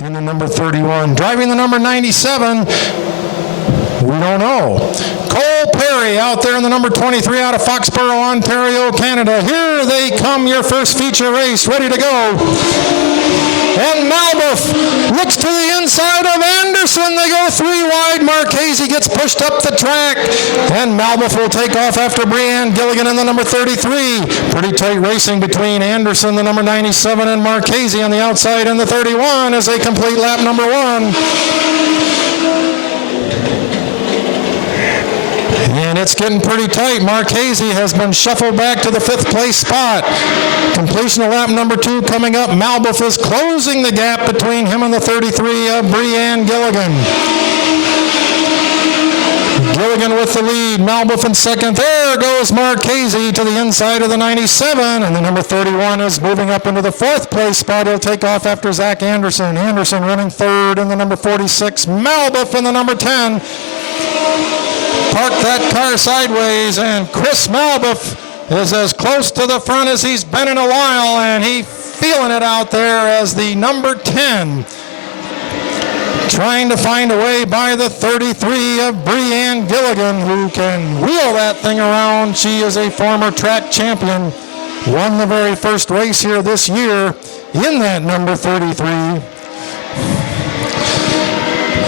in the number 31. Driving the number 97, we don't know. Cole Perry out there in the number 23 out of Foxborough, Ontario, Canada. Here they come, your first feature race, ready to go. And Malbuff looks to the inside of Anderson. They go 3 wide. Marchese gets pushed up the track. And Malbuff will take off after Breanne Gilligan in the number 33. Pretty tight racing between Anderson, the number 97, and Marchese on the outside in the 31 as they complete lap number 1. And it's getting pretty tight. Marchese has been shuffled back to the 5th place spot. Completion of lap number 2 coming up. Malbuff is closing the gap between him and the 33 of Breanne Gilligan. Gilligan with the lead. Malbuff in second. There goes Marchese to the inside of the 97. And the number 31 is moving up into the 4th place spot. He'll take off after Zach Anderson. Anderson running 3rd in the number 46. Malbuff in the number 10. Park that car sideways, and Chris Malbuff is as close to the front as he's been in a while, and he's feeling it out there as the number 10. Trying to find a way by the 33 of Breanne Gilligan, who can wheel that thing around. She is a former track champion. Won the very first race here this year in that number 33.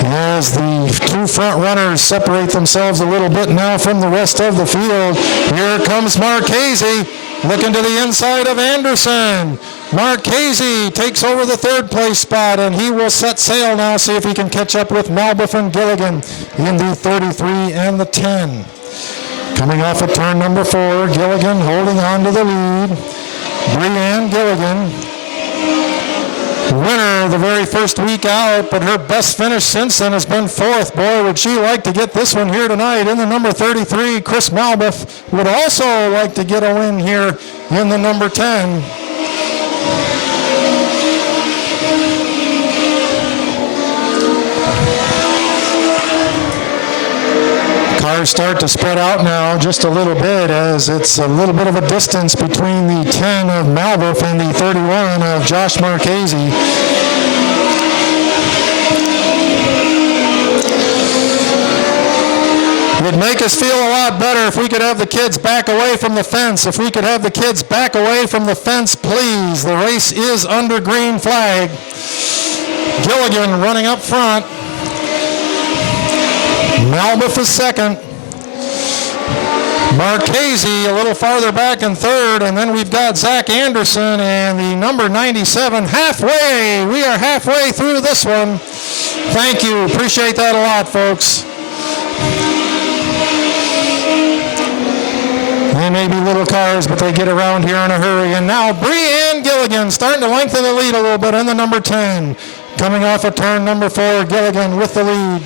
As the 2 front runners separate themselves a little bit now from the rest of the field. Here comes Marchese looking to the inside of Anderson. Marchese takes over the 3rd place spot, and he will set sail now, see if he can catch up with Malbuff and Gilligan in the 33 and the 10. Coming off of turn number 4, Gilligan holding on to the lead. Breanne Gilligan, winner the very first week out, but her best finish since then has been 4th. Boy, would she like to get this one here tonight in the number 33. Chris Malbuff would also like to get a win here in the number 10. Cars start to spread out now just a little bit, as it's a little bit of a distance between the 10 of Malbuff and the 31 of Josh Marchese. It would make us feel a lot better if we could have the kids back away from the fence. If we could have the kids back away from the fence, please. The race is under green flag. Gilligan running up front. Malbuff is second. Marchese a little farther back in 3rd, and then we've got Zach Anderson and the number 97 halfway. We are halfway through this one. Thank you. Appreciate that a lot, folks. They may be little cars, but they get around here in a hurry. And now Breanne Gilligan starting to lengthen the lead a little bit in the number 10. Coming off of turn number 4, Gilligan with the lead.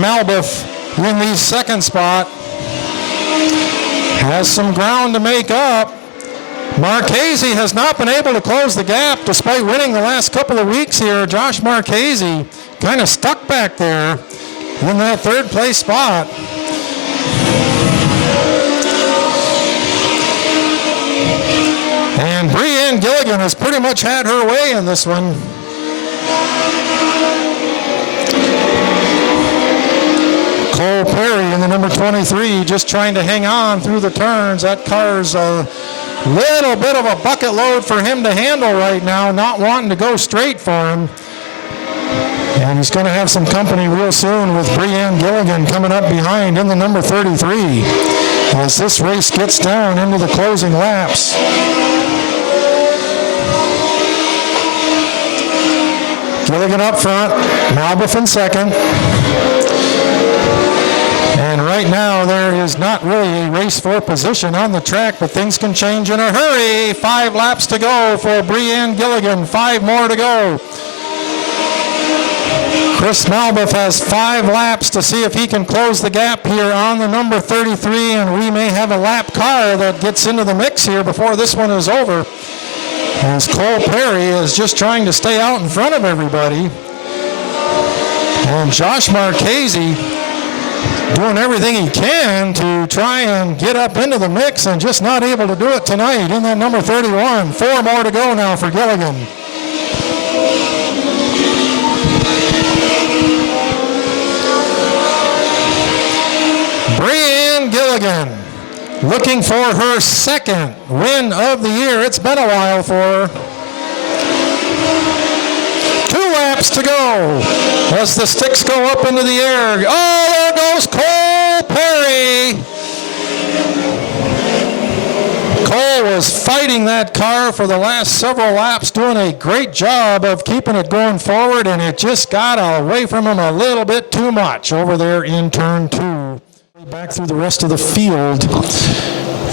Malbuff in the 2nd spot. Has some ground to make up. Marchese has not been able to close the gap despite winning the last couple of weeks here. Josh Marchese kind of stuck back there in that 3rd place spot. And Breanne Gilligan has pretty much had her way in this one. Cole Perry in the number 23 just trying to hang on through the turns. That car's a little bit of a bucket load for him to handle right now, not wanting to go straight for him. And he's going to have some company real soon with Breanne Gilligan coming up behind in the number 33 as this race gets down into the closing laps. Gilligan up front, Malbuff in second. And right now there is not really a race for position on the track, but things can change in a hurry. 5 laps to go for Breanne Gilligan, 5 more to go. Chris Malbuff has 5 laps to see if he can close the gap here on the number 33, and we may have a lap car that gets into the mix here before this one is over, as Cole Perry is just trying to stay out in front of everybody. And Josh Marchese doing everything he can to try and get up into the mix and just not able to do it tonight in that number 31. 4 more to go now for Gilligan. looking for her second win of the year. It's been a while for her. 2 laps to go as the sticks go up into the air. Oh, there goes Cole Perry. Cole was fighting that car for the last several laps, doing a great job of keeping it going forward, and it just got away from him a little bit too much over there in turn 2. Back through the rest of the field,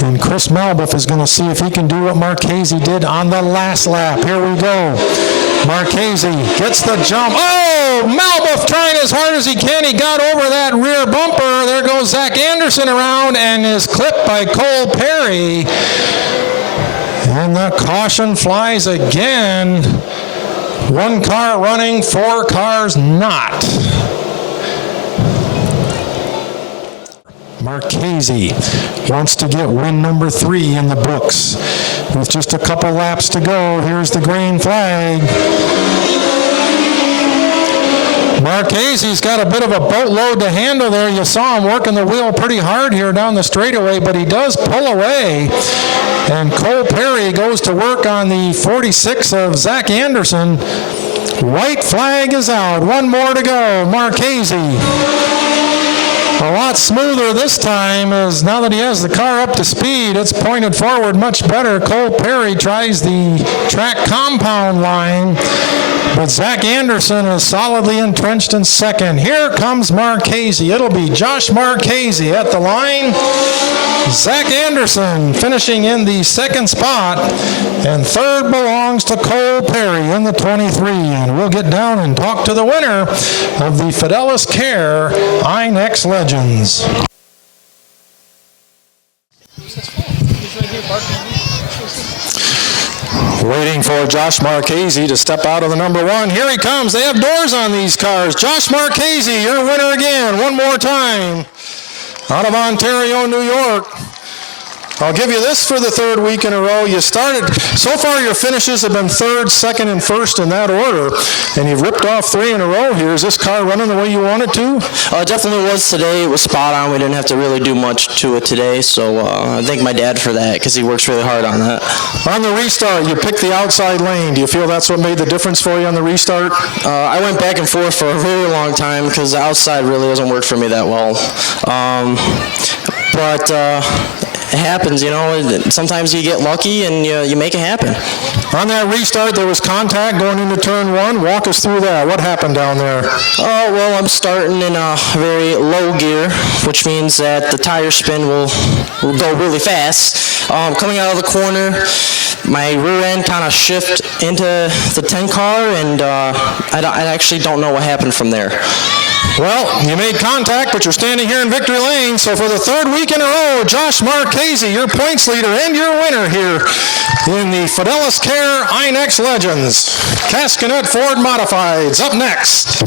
and Chris Malbuff is going to see if he can do what Marchese did on the last lap. Here we go. Marchese gets the jump. Oh, Malbuff trying as hard as he can. He got over that rear bumper. There goes Zach Anderson around and is clipped by Cole Perry. And the caution flies again. 1 car running, 4 cars not. Marchese wants to get win number 3 in the books. With just a couple laps to go, here's the green flag. Marchese's got a bit of a boatload to handle there. You saw him working the wheel pretty hard here down the straightaway, but he does pull away. And Cole Perry goes to work on the 46 of Zach Anderson. White flag is out. 1 more to go. Marchese. A lot smoother this time, as now that he has the car up to speed, it's pointed forward much better. Cole Perry tries the track compound line, but Zach Anderson is solidly entrenched in second. Here comes Marchese. It'll be Josh Marchese at the line. Zach Anderson finishing in the second spot, and third belongs to Cole Perry in the 23. And we'll get down and talk to the winner of the Fidelis Care INEX Legends. Waiting for Josh Marchese to step out of the number 1. Here he comes. They have doors on these cars. Josh Marchese, your winner again, one more time. Out of Ontario, New York. I'll give you this for the 3rd week in a row. You started, so far your finishes have been 3rd, 2nd, and 1st in that order, and you've ripped off 3 in a row here. Is this car running the way you want it to? It definitely was today. It was spot on. We didn't have to really do much to it today, so I thank my dad for that because he works really hard on that. On the restart, you picked the outside lane. Do you feel that's what made the difference for you on the restart? I went back and forth for a really long time because the outside really doesn't work for me that well. But it happens, you know. Sometimes you get lucky and you make it happen. On that restart, there was contact going into turn 1. Walk us through that. What happened down there? Oh, well, I'm starting in a very low gear, which means that the tire spin will go really fast. Coming out of the corner, my rear end kind of shift into the 10 car, and I actually don't know what happened from there. Well, you made contact, but you're standing here in victory lane. So for the 3rd week in a row, Josh Marchese, your points leader and your winner here in the Fidelis Care INEX Legends. Cascanet Ford Modifieds up next.